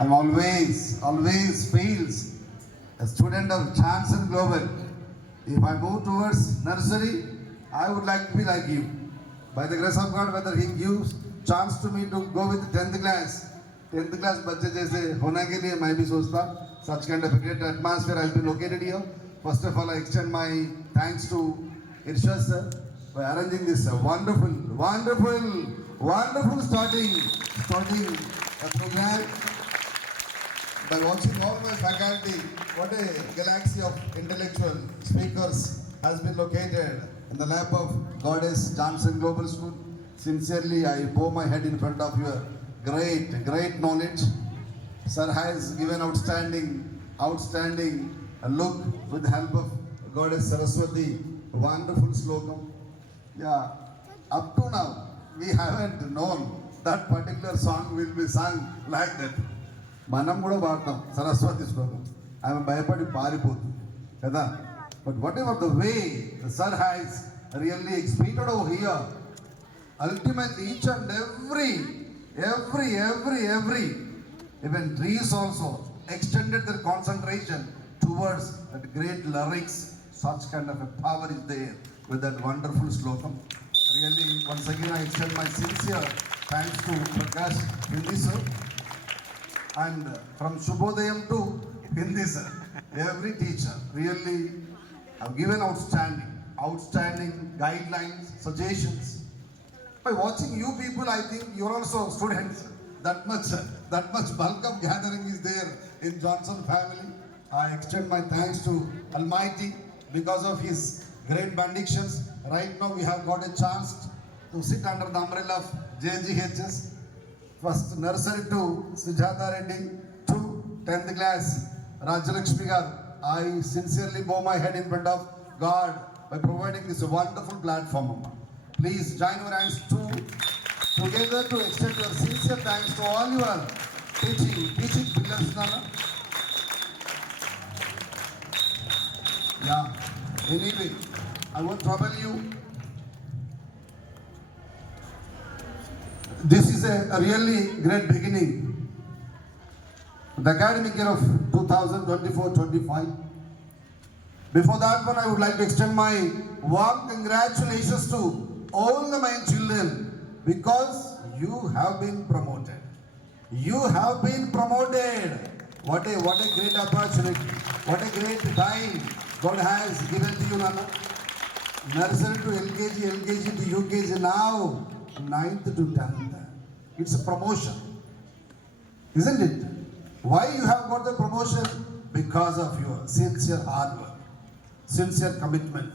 I'm always feels a student of Johnson Global. If I move towards nursery, I would like to be like you. By the grace of God, whether He gives chance to me to go with 10th class बच्चे जैसे होने के लिए मैं भी सोचता. Such kind of a great atmosphere has been located here. First of all, I extend my thanks to Irshad sir by arranging this wonderful starting a program. By watching all my faculty, what a galaxy of intellectual speakers has been located in the lap of Goddess Johnson Global School. Sincerely, I bow my head in front of your great knowledge. Sir has given outstanding look with the help of Goddess Saraswati. Wonderful slokam. Yeah, up to now, we haven't known that particular song will be sung like that. మనం కూడా పాడతాం సరస్వతి శ్లోకం ఆమె భయపడి పారిపోతుంది కదా. But whatever the way the sir has really experienced over here, ultimately each and every even trees also extended their concentration towards that great lyrics. Such kind of a power is there with that wonderful slokam. Really, once again I extend my sincere thanks to Prakash Hindi sir, and from Shubhodayam to Hindi sir, every teacher really have given outstanding guidelines, suggestions. By watching you people, I think you're also students. That much bulk of gathering is there in Johnson family. I extend my thanks to Almighty because of His great benedictions. Right now we have got a chance to sit under the umbrella of JGHS. First nursery to Sujata Reddy to 10th class Rajalakshmi garu. I sincerely bow my head in front of God by providing this wonderful platform. Please join your hands together to extend your sincere thanks to all your teaching pillars. Yeah. Anyway, I won't trouble you. This is a really great beginning. The academic year of 2024-25. Before that one, I would like to extend my warm congratulations to all my children because you have been promoted. What a great opportunity. What a great time God has given to you, Nana. Nursery to LKG to UKG, now 9th to 10th. It's a promotion, isn't it? Why you have got the promotion? Because of your sincere hard work, sincere commitment,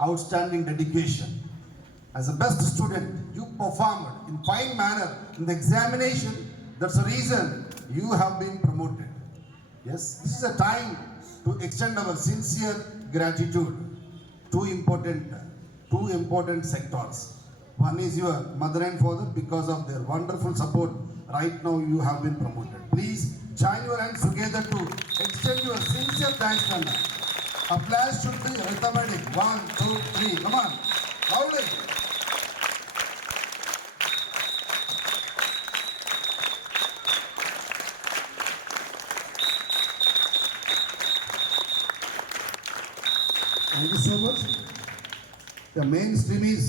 outstanding dedication. As a best student, you performed in fine manner in the examination. That's the reason you have been promoted. Yes, this is a time to extend our sincere gratitude. Two important sectors. One is your mother and father. Because of their wonderful support, right now you have been promoted. Please join your hands together to extend your sincere thanks, Nana. Applause should be rhythmic. 1, 2, 3. Come on, loudly. Thank you so much. The mainstream is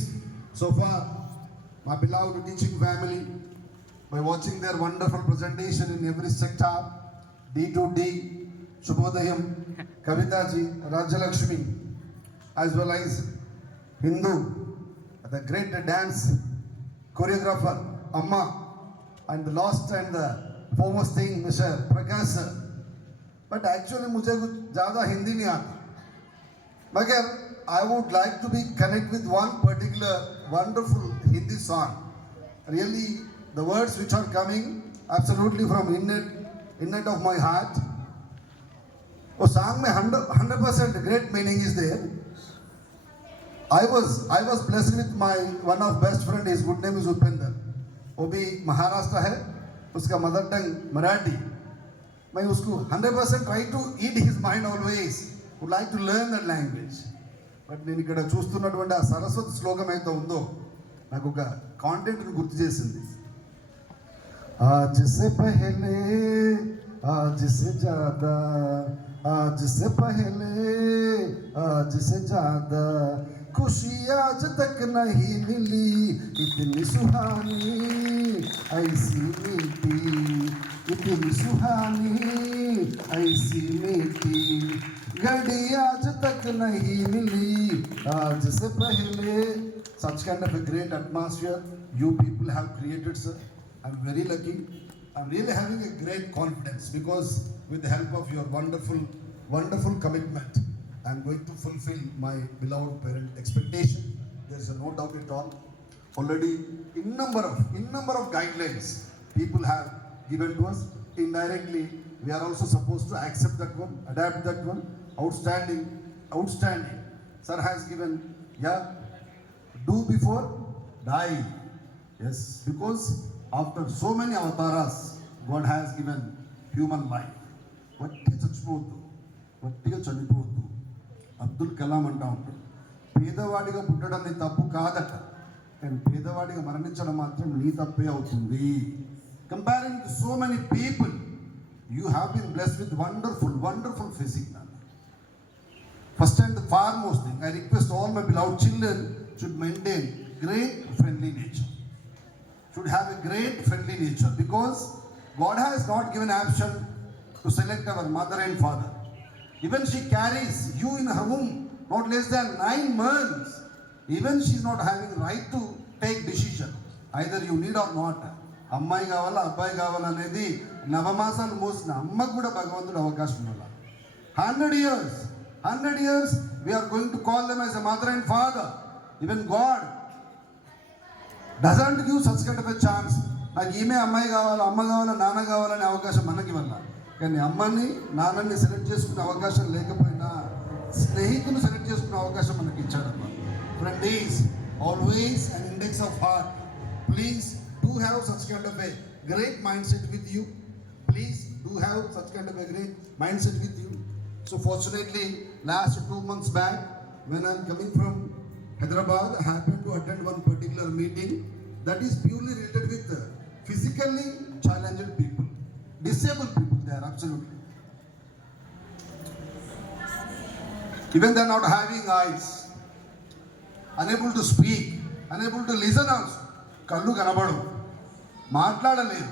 so far my beloved teaching family by watching their wonderful presentation in every sector. D to D, Shubhodayam, Kavita ji, Rajalakshmi, as well as Hindu, the great dance choreographer Amma, and the last and the foremost thing Mr. Prakash sir. But actually मुझे कुछ ज़्यादा हिंदी नहीं आती. मगर I would like to be connect with one particular wonderful Hindi song. Really, the words which are coming absolutely from inner of my heart. वो song में 100% great meaning is there. I was blessed with my one of best friend. His good name is Upender. वो भी महाराष्ट्र है. उसका mother tongue Marathi. मैं उसको 100% try to eat his mind always. Would like to learn that language. But నేను ఇక్కడ చూస్తున్నటువంటి ఆ సరస్వతి శ్లోకం అయితే ఉందో నాకు ఒక కాంటెంట్ని గుర్తు చేసింది. आज से पहले आज से ज्यादा, आज से पहले आज से ज्यादा खुशी आज तक नहीं मिली, इतनी सुहानी ऐसी मीठी, इतनी सुहानी ऐसी मीठी घड़ी आज तक नहीं मिली, आज से पहले. Such kind of a great atmosphere you people have created, sir. I'm very lucky. I'm really having a great confidence because with the help of your wonderful, wonderful commitment, I'm going to fulfill my beloved parent expectation. There is no doubt at all. Already in number of guidelines people have given to us. Indirectly, we are also supposed to accept that one, adapt that one. Outstanding, outstanding. Sir has given, yeah, do before die. Yes, because after so many avatars, God has given human life. వట్టిగా చచ్చిపోవద్దు, వట్టిగా చనిపోవద్దు. Abdul Kalam అంటా ఉంటాడు, పేదవాడిగా పుట్టడం నీ తప్పు కాదట, కానీ పేదవాడిగా మరణించడం మాత్రం నీ తప్పే అవుతుంది. Comparing to so many people, you have been blessed with wonderful physique. First and the foremost thing, I request all my beloved children should maintain great friendly nature. Should have a great friendly nature because God has not given option to select our mother and father. Even she carries you in her womb not less than 9 months. Even she is not having right to take decision. Either you need or not. అమ్మాయి కావాలా అబ్బాయి కావాలా అనేది నవమాసాలు మోసిన అమ్మకు కూడా భగవంతుడు అవకాశం ఇవ్వాలి. 100 years we are going to call them as a mother and father. Even God doesn't give such kind of a chance. నాకు ఈమె అమ్మాయి కావాలా అమ్మ కావాలా నాన్న కావాలనే అవకాశం మనకి ఇవ్వాల, కానీ అమ్మని నాన్నని సెలెక్ట్ చేసుకునే అవకాశం లేకపోయినా స్నేహితులు సెలెక్ట్ చేసుకునే అవకాశం మనకి ఇచ్చాడమ్మ. Friend is always an index of heart. Please do have such kind of a great mindset with you. Please do have such kind of a great mindset with you. So fortunately, last 2 months back, when I'm coming from Hyderabad, I happened to attend one particular meeting that is purely related with physically challenged people, disabled people. They are absolutely. Even they are not having eyes, unable to speak, unable to listen also. కళ్ళు కనబడవు, మాట్లాడలేరు,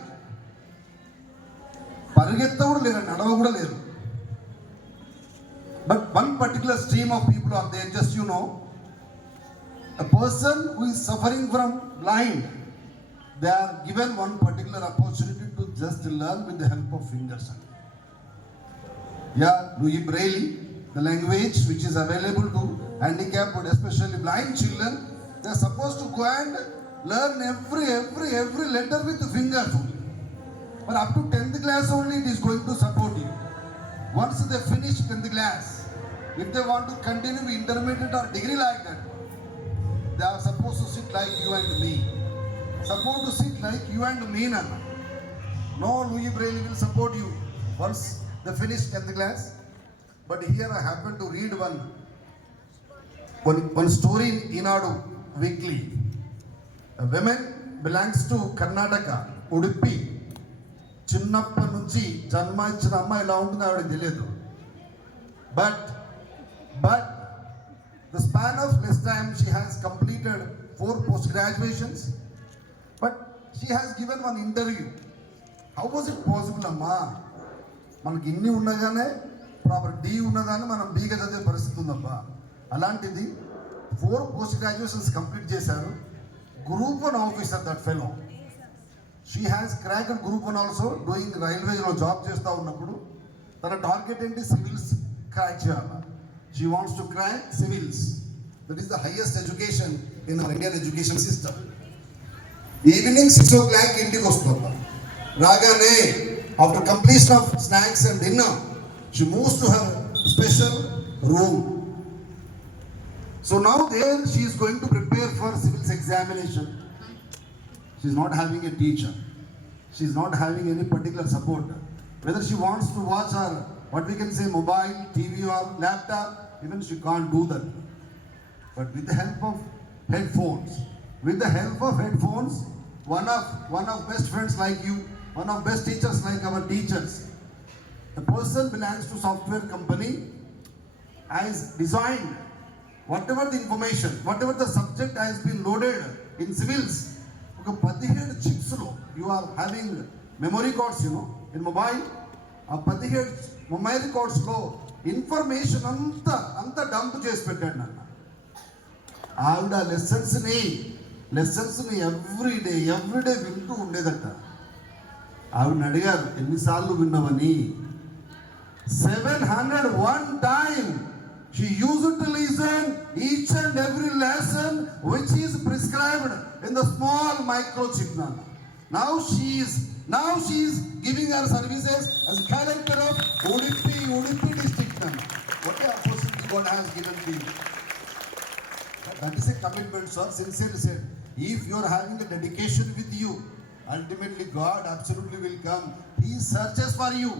పరిగెత్త కూడా లేరు, నడవ కూడా లేరు. But one particular stream of people are there, just you know, a person who is suffering from blind, they are given one particular opportunity to just learn with the help of fingers. Yeah, Louis Braille, the language which is available to handicapped, especially blind children, they are supposed to go and learn every letter with the fingers only. But up to 10th class only it is going to support you. Once they finish 10th class, if they want to continue intermediate or degree like that, they are supposed to sit like you and me. Supposed to sit like you and me, Nana. No Louis Braille will support you once they finish 10th class. But here I happen to read one story in Inadu Weekly. A woman belongs to Karnataka, Udupi. చిన్నప్పటి నుంచి జన్మ ఇచ్చిన అమ్మ ఇలా ఉంటుంది ఆవిడకి తెలియదు. But the span of less time she has completed 4 post graduations, but she has given one interview. How was it possible అమ్మా, మనకి ఇన్ని ఉండగానే ప్రాపర్ డి ఉన్నదాన్ని మనం బీగా చదివే పరిస్థితి ఉందబ్బా. అలాంటిది 4 పోస్ట్ గ్రాడ్యుయేషన్స్ కంప్లీట్ చేశారు. Group 1 officer that fellow. She has cracked group 1 also, doing రైల్వేలో జాబ్ చేస్తూ ఉన్నప్పుడు తన టార్గెట్ ఏంటి, సివిల్స్ క్రాక్ చేయాలి. She wants to crack civils. That is the highest education in our Indian education system. Evening 6 o'clock ఇంటికి వస్తుంది. రాగానే after completion of snacks and dinner she moves to her special room. So now there she is going to prepare for civils examination. She is not having a teacher. She is not having any particular support. Whether she wants to watch her, what we can say, mobile, TV or laptop, even she can't do that. But with the help of headphones, one of best friends like you, one of best teachers like our teachers. The person belongs to software company, has designed whatever the information, whatever the subject has been loaded in civils. ఒక 17 చిప్స్లో you are having memory cards in mobile. ఆ 17 mobile కార్డ్స్లో information అంతా dump చేసి పెట్టాడు నాన్న. ఆవిడ లెసన్స్ని everyday వింటూ ఉండేదట. ఆవిడని అడిగారు, ఎన్నిసార్లు విన్నావని? 701 time she used to listen each and every lesson which is prescribed in the small microchip. Now she is giving her services as collector of Udupi district. What a opportunity God has given to you. That is a commitment, sir. Sincerely said. If you are having a dedication with you, ultimately God absolutely will come. He searches for you.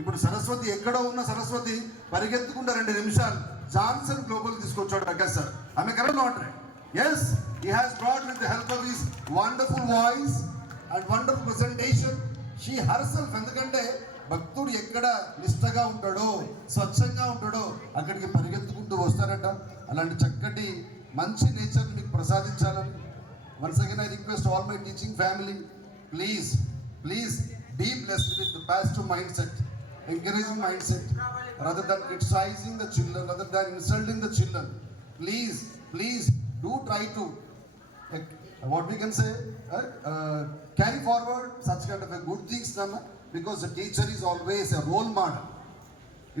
ఇప్పుడు సరస్వతి ఎక్కడో ఉన్న సరస్వతి పరిగెత్తుకుంటా 2 నిమిషాలు Johnson global తీసుకొచ్చాడు Prakash sir. ఆమె correct not right? Yes, he has brought with the help of his wonderful voice and wonderful presentation she herself. ఎందుకంటే భక్తుడు ఎక్కడ నిష్టగా ఉంటాడో, స్వచ్ఛంగా ఉంటాడో అక్కడికి పరిగెత్తుకుంటూ వస్తారట. అలాంటి చక్కటి మంచి నేచర్ మీకు ప్రసాదించాలని once again I request all my teaching family, please be blessed with the positive mindset, encouraging mindset, rather than criticizing the children, rather than insulting the children. Please do try to what we can say carry forward such kind of a good things, because the teacher is always a role model,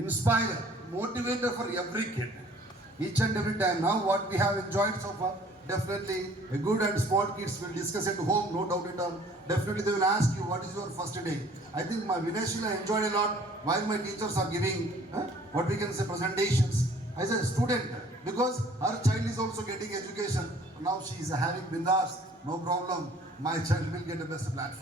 inspirer, motivator for every kid, each and every time. Now what we have enjoyed so far, definitely a good and small kids will discuss at home, no doubt at all. Definitely they will ask you, what is your first day? I think my Vinashila enjoyed a lot while my teachers are giving what we can say presentations as a student, because her child is also getting education. Now she is having bindas, no problem. My child will get the best platform.